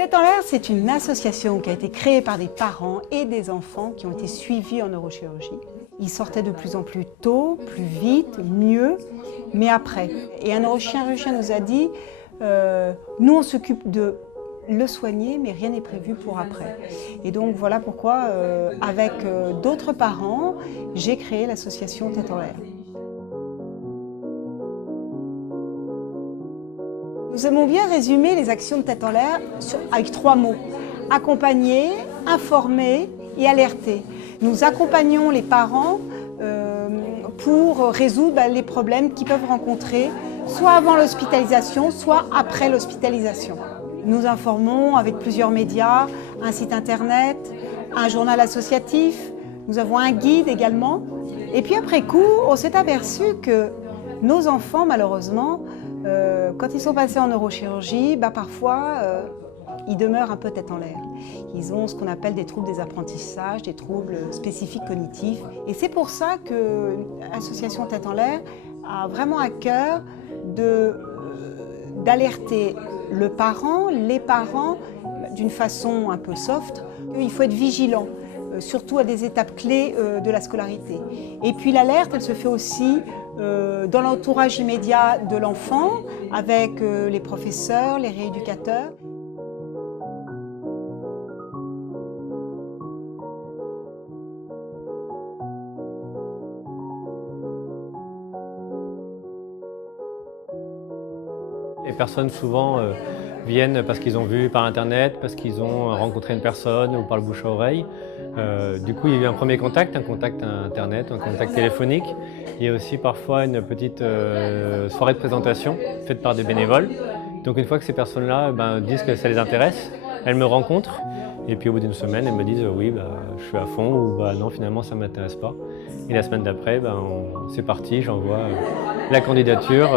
Tête en l'air, c'est une association qui a été créée par des parents et des enfants qui ont été suivis en neurochirurgie. Ils sortaient de plus en plus tôt, plus vite, mieux, mais après. Et un neurochirurgien nous a dit nous on s'occupe de le soigner, mais rien n'est prévu pour après. Et donc voilà pourquoi, avec d'autres parents, j'ai créé l'association Tête en l'air. Nous aimons bien résumer les actions de Tête en l'air avec 3 mots. Accompagner, informer et alerter. Nous accompagnons les parents pour résoudre les problèmes qu'ils peuvent rencontrer, soit avant l'hospitalisation, soit après l'hospitalisation. Nous informons avec plusieurs médias, un site internet, un journal associatif, nous avons un guide également. Et puis après coup, on s'est aperçu que nos enfants, malheureusement, quand ils sont passés en neurochirurgie, parfois, ils demeurent un peu tête en l'air. Ils ont ce qu'on appelle des troubles des apprentissages, des troubles spécifiques cognitifs. Et c'est pour ça que l'association Tête en l'air a vraiment à cœur d'alerter les parents, d'une façon un peu soft. Il faut être vigilant, surtout à des étapes clés de la scolarité. Et puis l'alerte, elle se fait aussi dans l'entourage immédiat de l'enfant, avec les professeurs, les rééducateurs. Les personnes souvent viennent parce qu'ils ont vu par internet, parce qu'ils ont rencontré une personne ou par le bouche à oreille. Du coup, il y a eu un premier contact, un contact internet, un contact téléphonique. Il y a aussi parfois une petite soirée de présentation faite par des bénévoles. Donc une fois que ces personnes-là disent que ça les intéresse, elles me rencontrent. Et puis au bout d'une semaine, elles me disent oui, je suis à fond ou non, finalement ça ne m'intéresse pas. Et la semaine d'après, c'est parti, j'envoie la candidature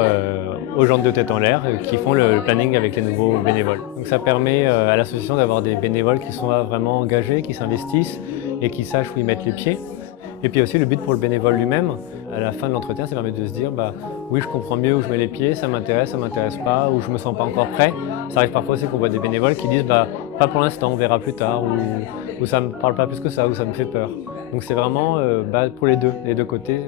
aux gens de Tête en l'air qui font le planning avec les nouveaux bénévoles. Donc ça permet à l'association d'avoir des bénévoles qui sont vraiment engagés, qui s'investissent et qui sachent où ils mettent les pieds. Et puis aussi le but pour le bénévole lui-même, à la fin de l'entretien, ça permet de se dire oui, je comprends mieux où je mets les pieds, ça m'intéresse pas, ou je me sens pas encore prêt. Ça arrive parfois aussi qu'on voit des bénévoles qui disent pas pour l'instant, on verra plus tard, ou ça me parle pas plus que ça, ou ça me fait peur. Donc c'est vraiment pour les deux côtés.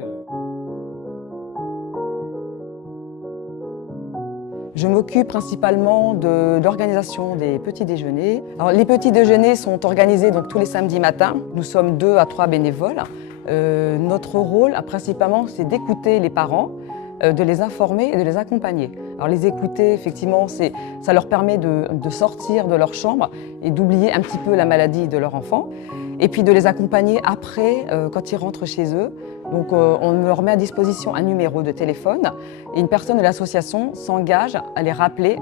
Je m'occupe principalement de l'organisation des petits déjeuners. Alors, les petits déjeuners sont organisés donc, tous les samedis matins. Nous sommes 2 à 3 bénévoles. Notre rôle, principalement, c'est d'écouter les parents, de les informer et de les accompagner. Alors, les écouter, effectivement, ça leur permet de sortir de leur chambre et d'oublier un petit peu la maladie de leur enfant. Et puis de les accompagner après, quand ils rentrent chez eux. Donc on leur met à disposition un numéro de téléphone et une personne de l'association s'engage à les rappeler.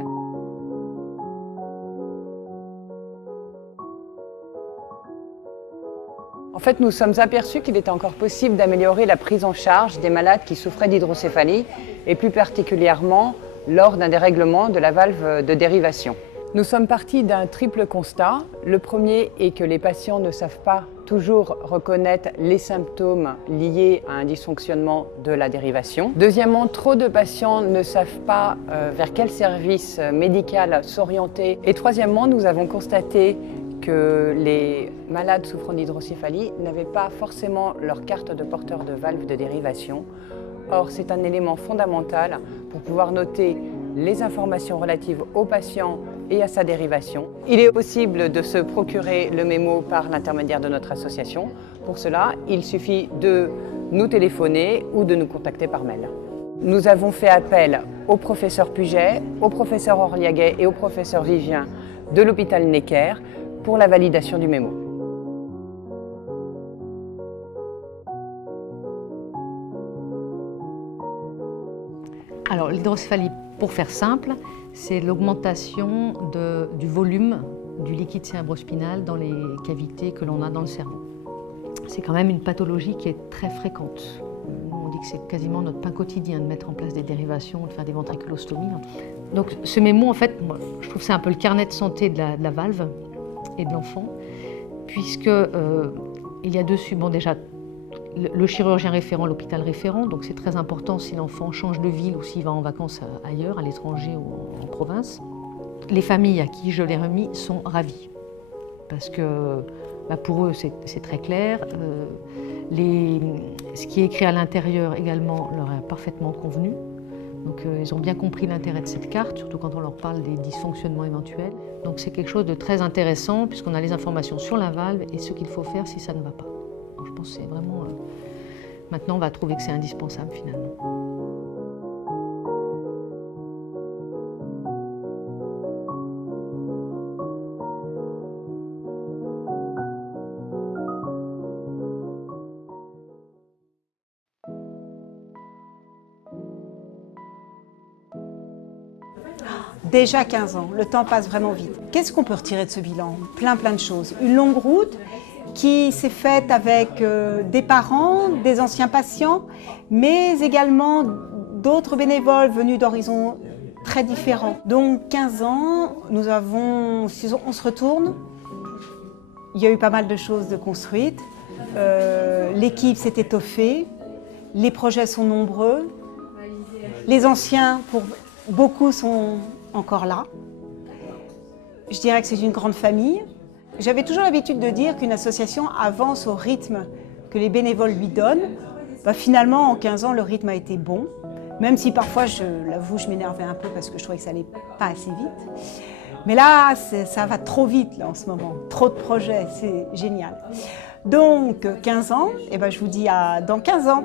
En fait, nous sommes aperçus qu'il était encore possible d'améliorer la prise en charge des malades qui souffraient d'hydrocéphalie et plus particulièrement lors d'un dérèglement de la valve de dérivation. Nous sommes partis d'un triple constat. Le premier est que les patients ne savent pas toujours reconnaître les symptômes liés à un dysfonctionnement de la dérivation. Deuxièmement, trop de patients ne savent pas vers quel service médical s'orienter. Et troisièmement, nous avons constaté que les malades souffrant d'hydrocéphalie n'avaient pas forcément leur carte de porteur de valve de dérivation. Or, c'est un élément fondamental pour pouvoir noter les informations relatives au patient et à sa dérivation. Il est possible de se procurer le mémo par l'intermédiaire de notre association. Pour cela, il suffit de nous téléphoner ou de nous contacter par mail. Nous avons fait appel au professeur Puget, au professeur Orliaguet et au professeur Vivien de l'hôpital Necker pour la validation du mémo. Alors l'hydrocéphalie, pour faire simple, c'est l'augmentation du volume du liquide cérébrospinal dans les cavités que l'on a dans le cerveau. C'est quand même une pathologie qui est très fréquente. On dit que c'est quasiment notre pain quotidien de mettre en place des dérivations, de faire des ventriculostomies. Donc ce mémo, en fait, moi, je trouve que c'est un peu le carnet de santé de la valve et de l'enfant, puisque il y a dessus, déjà, le chirurgien référent, l'hôpital référent, donc c'est très important si l'enfant change de ville ou s'il va en vacances ailleurs, à l'étranger ou en province. Les familles à qui je l'ai remis sont ravies. Parce que pour eux, c'est très clair. Ce qui est écrit à l'intérieur également leur a parfaitement convenu. Donc ils ont bien compris l'intérêt de cette carte, surtout quand on leur parle des dysfonctionnements éventuels. Donc c'est quelque chose de très intéressant puisqu'on a les informations sur la valve et ce qu'il faut faire si ça ne va pas. Donc, je pense que c'est vraiment... maintenant, on va trouver que c'est indispensable finalement. Déjà 15 ans, le temps passe vraiment vite. Qu'est-ce qu'on peut retirer de ce bilan? Plein de choses. Une longue route qui s'est faite avec des parents, des anciens patients, mais également d'autres bénévoles venus d'horizons très différents. Donc 15 ans, on se retourne, il y a eu pas mal de choses de construites, l'équipe s'est étoffée, les projets sont nombreux, les anciens, pour beaucoup, sont encore là. Je dirais que c'est une grande famille. J'avais toujours l'habitude de dire qu'une association avance au rythme que les bénévoles lui donnent. Finalement, en 15 ans, le rythme a été bon, même si parfois, je l'avoue, je m'énervais un peu parce que je trouvais que ça n'allait pas assez vite. Mais là, ça va trop vite là, en ce moment, trop de projets, c'est génial. Donc 15 ans, et je vous dis dans 15 ans.